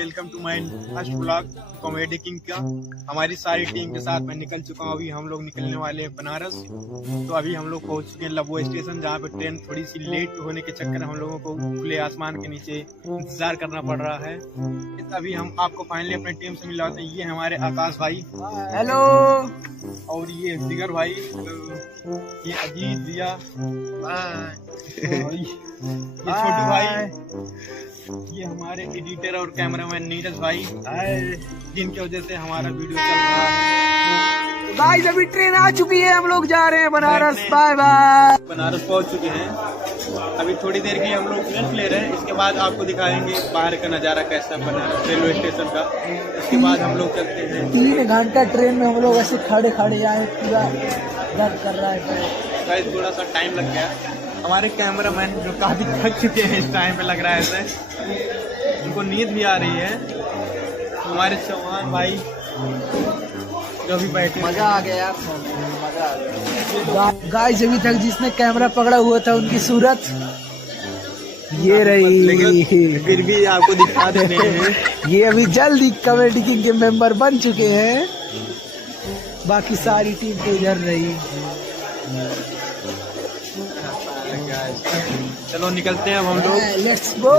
Welcome to my first vlog comedy king का। हमारी सारी टीम के साथ मैं निकल चुका हूँ। अभी हम लोग निकलने वाले हैं बनारस। तो अभी हम लोग पहुँच चुके हैं लबो स्टेशन, जहाँ पे ट्रेन थोड़ी सी लेट होने के चक्कर में हम लोगों को खुले आसमान के नीचे इंतजार करना पड़ रहा है। अभी हम आपको फाइनली अपनी टीम से मिलवाते हैं। ये हमारे आकाश भाई, हेलो, और ये जिगर भाई, ये अजीत दिया, ये छोटू भाई, ये हमारे एडिटर और कैमरामैन नीरज भाई, जिनकी वजह से हमारा वीडियो चल रहा है। गाइस अभी ट्रेन आ चुकी है, हम लोग जा रहे हैं बनारस। Bye bye. बनारस पहुंच चुके हैं। अभी थोड़ी देर की हम लोग रेस्ट ले रहे हैं। इसके बाद आपको दिखाएंगे बाहर का नज़ारा कैसा है बनारस रेलवे स्टेशन का। इसके बाद हम लोग चलते हैं। 3 घंटा ट्रेन में हम लोग ऐसे खड़े खड़े आए, पूरा दर्द कर रहा है। गाइस थोड़ा सा टाइम लग गया। हमारे कैमरामैन जो काफी थक चुके हैं इस टाइम पे, लग रहा है ऐसे उनको नींद भी आ रही है। हमारे चौहान भाई जो भी बैठे, मजा आ गया यार, मजा आ गया। गाइस अभी तक जिसने कैमरा पकड़ा हुआ था उनकी सूरत ये रही, लेकिन फिर भी आपको दिखा देने हैं। ये अभी जल्द ही कॉमेडी किंग के मेंबर बन चुके हैं। बाकी सारी टीम तो इधर रही। चलो निकलते हैं अब हम लोग। Let's go.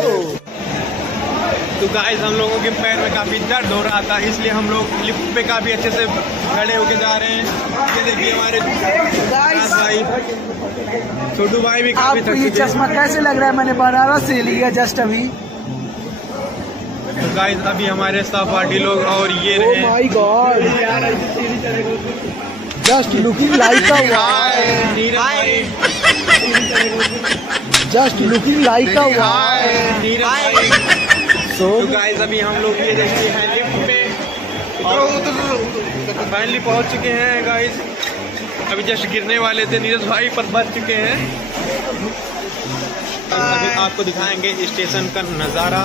तो गाइस हम लोगों के पैर में काफी दर्द हो रहा था, इसलिए हम लोग लिफ्ट पे काफी अच्छे से खड़े होके जा रहे हैं। ये देखिए हमारे भाई, छोटू भाई भी काफी आपको ये चश्मा कैसे लग रहा है? मैंने बनारस से लिया जस्ट अभी। तो गाइस अभी हमारे साथ पार्टी लोग, और ये रहे my God, just looking like a Neeraj भाई, just looking like a Neeraj भाई। तो गाइस अभी हम लोग ये देखते हैं लिफ्ट पे, और फाइनली पहुंच चुके हैं गाइस। अभी जस्ट गिरने वाले थे नीरज भाई, पर बच चुके हैं। अभी आपको दिखाएंगे स्टेशन का नज़ारा।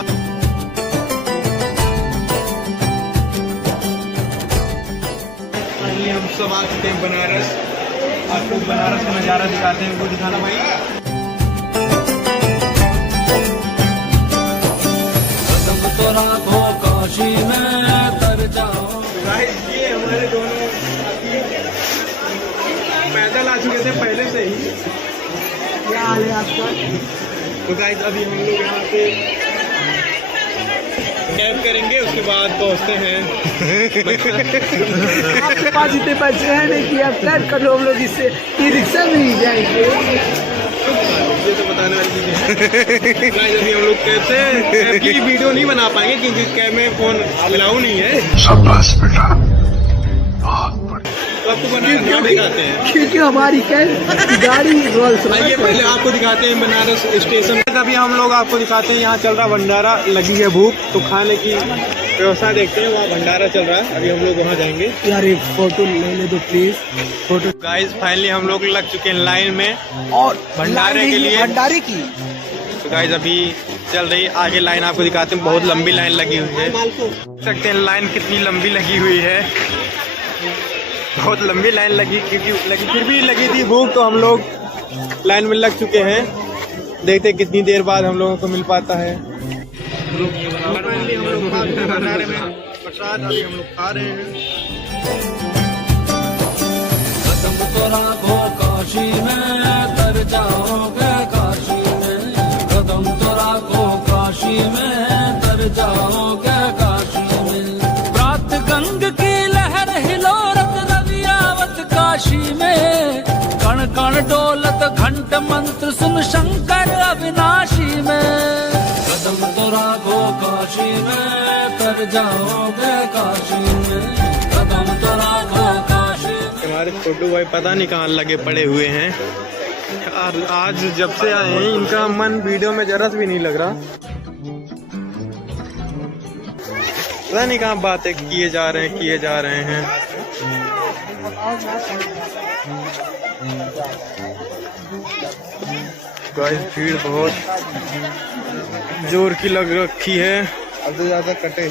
फाइनली हम सब आ चुके हैं बनारस। आपको बनारस का नज़ारा दिखाते हैं, वो दिखाना भाई। काशी में तर जाओ। ये हमारे दोनों पैदल आ चुके थे पहले से ही। क्या हाल है आपका? तो गाइस अभी हम लोग यहाँ पे कैब करेंगे, उसके बाद पहुँचते हैं। आपके पास इतने पैसे हैं नहीं कि आप कैब कर लो, हम लोग इससे ई रिक्शा में ही जाएंगे। ये तो बताने वाली चीज़ है। गाइस अभी हम लोग कैसे कैब की वीडियो नहीं बना पाएंगे, क्योंकि कैब में फोन अलाउ नहीं है। शाबाश बेटा, बहुत बढ़िया। तो आपको बनारस दिखाते हैं, क्योंकि हमारी गाड़ी रोल्स रॉयस। आइए पहले आपको दिखाते हैं बनारस स्टेशन। अभी हम लोग आपको दिखाते हैं, यहाँ चल रहा भंडारा। लगी है भूख, तो खाने की व्यवस्था देखते हैं। वहाँ भंडारा चल रहा है, अभी हम लोग वहाँ जाएंगे। यार एक फोटो ले ले दो प्लीज, फोटो। गाइस फाइनली हम लोग लग चुके हैं लाइन में, और भंडारे के लिए। भंडारे की तो गाइस अभी चल रही आगे लाइन, आपको दिखाते हैं। बहुत लंबी लाइन लगी हुई है, देख सकते हैं लाइन कितनी लंबी लगी हुई है। बहुत लंबी लाइन लगी, क्योंकि फिर भी लगी थी भूख, तो हम लोग लाइन में लग चुके हैं। देखते हैं कितनी देर बाद हम लोगों को मिल पाता है। फाइनली हम लोग भंडारे में प्रसाद अभी हम लोग खा रहे हैं। कदम तो राखो काशी में तर जाओगे, काशी में कदम तो राखो, काशी में तर जाओगे, काशी में प्रात गंग की लहर हिलोरत रवियावत काशी में, कण कण डोलत घंट मंत्र सुन शंकर अविनाशी में। कदम तो राखो काशी में तर जाओगे, काशी में कदम तो राखो काशी में। हमारे छोटू भाई पता नहीं कहाँ लगे पड़े हुए हैं। और आज जब से आए हैं, इनका मन वीडियो में जरा भी नहीं लग रहा। पता नहीं कहाँ बातें किए जा रहे हैं। गाइस भीड़ बहुत जोर की लग रखी है। अब तो ज्यादा कटे।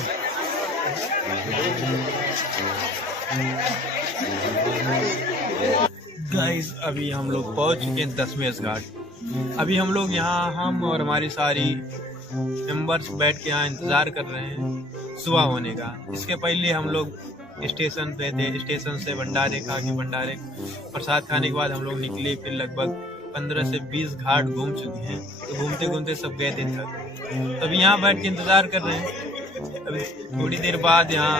गाइस अभी हम लोग पहुंच चुके हैं दशमेश घाट। अभी हम लोग यहाँ, हम और हमारी सारी मेंबर्स बैठ के यहाँ इंतजार कर रहे हैं सुबह होने का। इसके पहले हम लोग स्टेशन पे थे, स्टेशन से भंडारे खा के, भंडारे प्रसाद खाने के बाद हम लोग निकले। फिर लगभग 15 से 20 घाट घूम चुके हैं। तो घूमते घूमते सब गए थे थक। तब यहाँ बैठ के इंतजार कर रहे हैं। अभी थोड़ी देर बाद यहाँ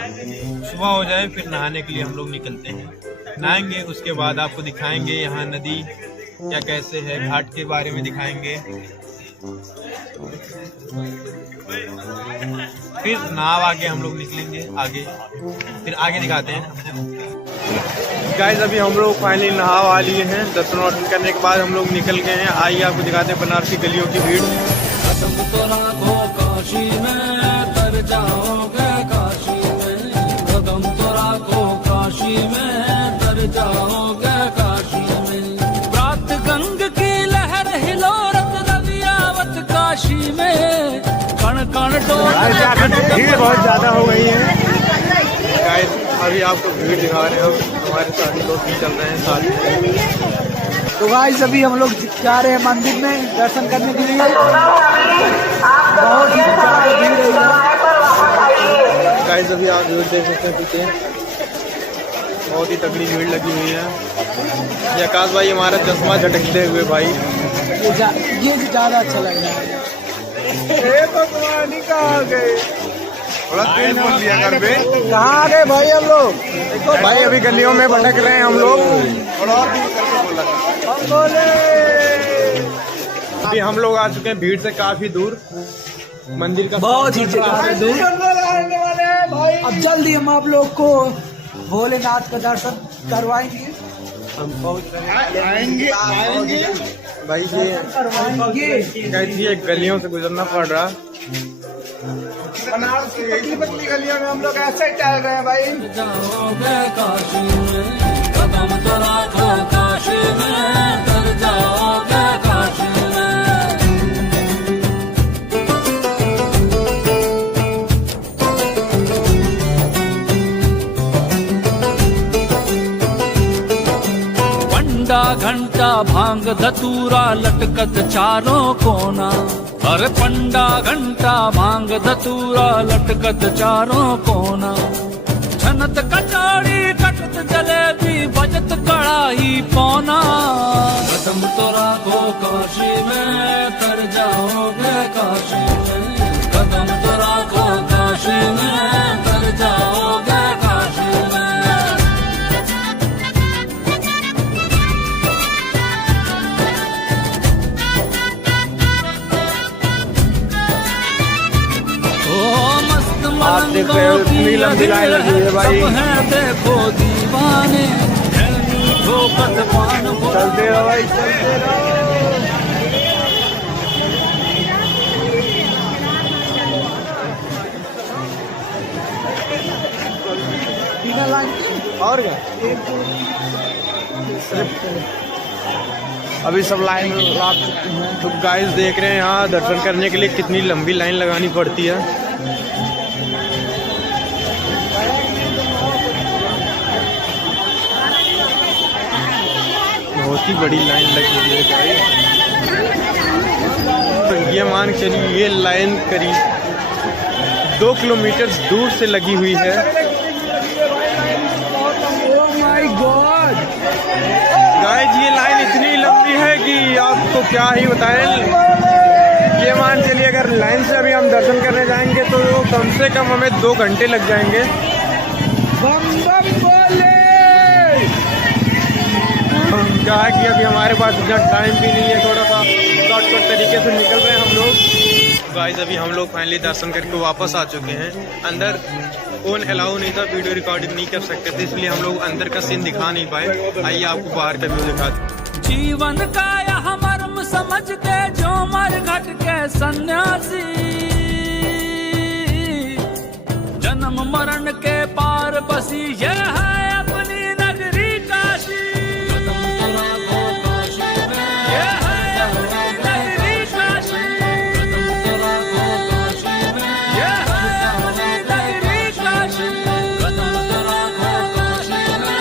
सुबह हो जाए फिर नहाने के लिए हम लोग निकलते हैं। नहाएंगे, उसके बाद आपको दिखाएंगे यहाँ नदी क्या कैसे है, घाट के बारे में दिखाएंगे। फिर नहा के हम लोग निकलेंगे आगे, फिर आगे दिखाते हैं। गाइस अभी हम लोग फाइनली नहा वा लिए हैं। दर्शन वर्शन करने के बाद हम लोग निकल गए हैं। आइए आपको दिखाते हैं बनारस की गलियों की भीड़। कदम तो राखो काशी में, तर जाओगे काशी में। कदम तो राखो काशी में, तर जाओगे काशी में। प्रात गंग की लहर हिलोरत रवियावत काशी में। कण कण भीड़ बहुत ज्यादा हो गई है। गाइस अभी आपको भीड़ दिखा रहे हैं। हमारे साथ लोग भी चल रहे हैं साथ में। तो गाइस अभी हम लोग जा रहे हैं मंदिर में दर्शन करने के लिए। बहुत ही ज्यादा भीड़ है। गाइस अभी आप भीड़ देख सकते हैं पीछे, बहुत ही तगड़ी भीड़ लगी हुई है। ये आकाश भाई हमारा चश्मा झटकते हुए भाई, ये ज्यादा अच्छा लग रहा है। कहाँ गए? थोड़ा तेज बोल दिया घर पे। कहाँ आ गए भाई हम लोग? भाई अभी गलियों में भटक रहे हैं हम लोग। अभी हम लोग आ चुके हैं भीड़ से काफी दूर, मंदिर का बहुत ही दूर। अब जल्दी हम आप लोग को भोलेनाथ का दर्शन करवाएंगे। हम पहुंच आएंगे भाई। ये गलियों से गुजरना पड़ रहा। बनारस की पतली पतली गलियों में हम लोग ऐसे ही टहल रहे हैं भाई। जाओगे काशी में। कदम तो राखो काशी में, तर जाओगे काशी में। पंडा घंटा भांग धतूरा लटकत चारों कोना। अरे पंडा घंटा भांग धतूरा लटकत चारों कोना। छनत कचौड़ी कटत जलेबी बजत कड़ाही पौना। कदम तो राखो काशी में, तर जाओगे काशी में। कदम तो राखो काशी में, तर जाओगे काशी में। आप देख रहे हो इतनी लंबी लाइन लगी है भाई। सब हैं देखो दीवाने, ठोकत पान चलते रहो भाई, चलते रहो। और क्या अभी सब लाइन लगा चुके हैं। तो गाइस देख रहे हैं यहाँ दर्शन करने के लिए कितनी लंबी लाइन लगानी पड़ती है। बहुत ही बड़ी लाइन लगी हुई है गाइस। तो ये मान के चलिए ये लाइन करीब 2 किलोमीटर दूर से लगी हुई है। गाइस ये लाइन इतनी लंबी है कि आपको क्या ही बताएं। ये मान चलिए अगर लाइन से अभी हम दर्शन करने जाएंगे तो कम से कम हमें 2 घंटे लग जाएंगे। क्या है कि अभी हमारे पास इतना टाइम भी नहीं है, थोड़ा सा शॉर्टकट तरीके से निकल रहे हैं हम लोग। गाइस अभी हम लोग फाइनली दर्शन करके वापस आ चुके हैं। अंदर फोन अलाउ नहीं था, वीडियो रिकॉर्डिंग नहीं कर सकते थे, इसलिए हम लोग अंदर का सीन दिखा नहीं पाए। आइए आपको बाहर का व्यू दिखा दें। जीवन का यह मर्म समझते जो मर घट के सन्यासी। जन्म मरण के पार बसी ये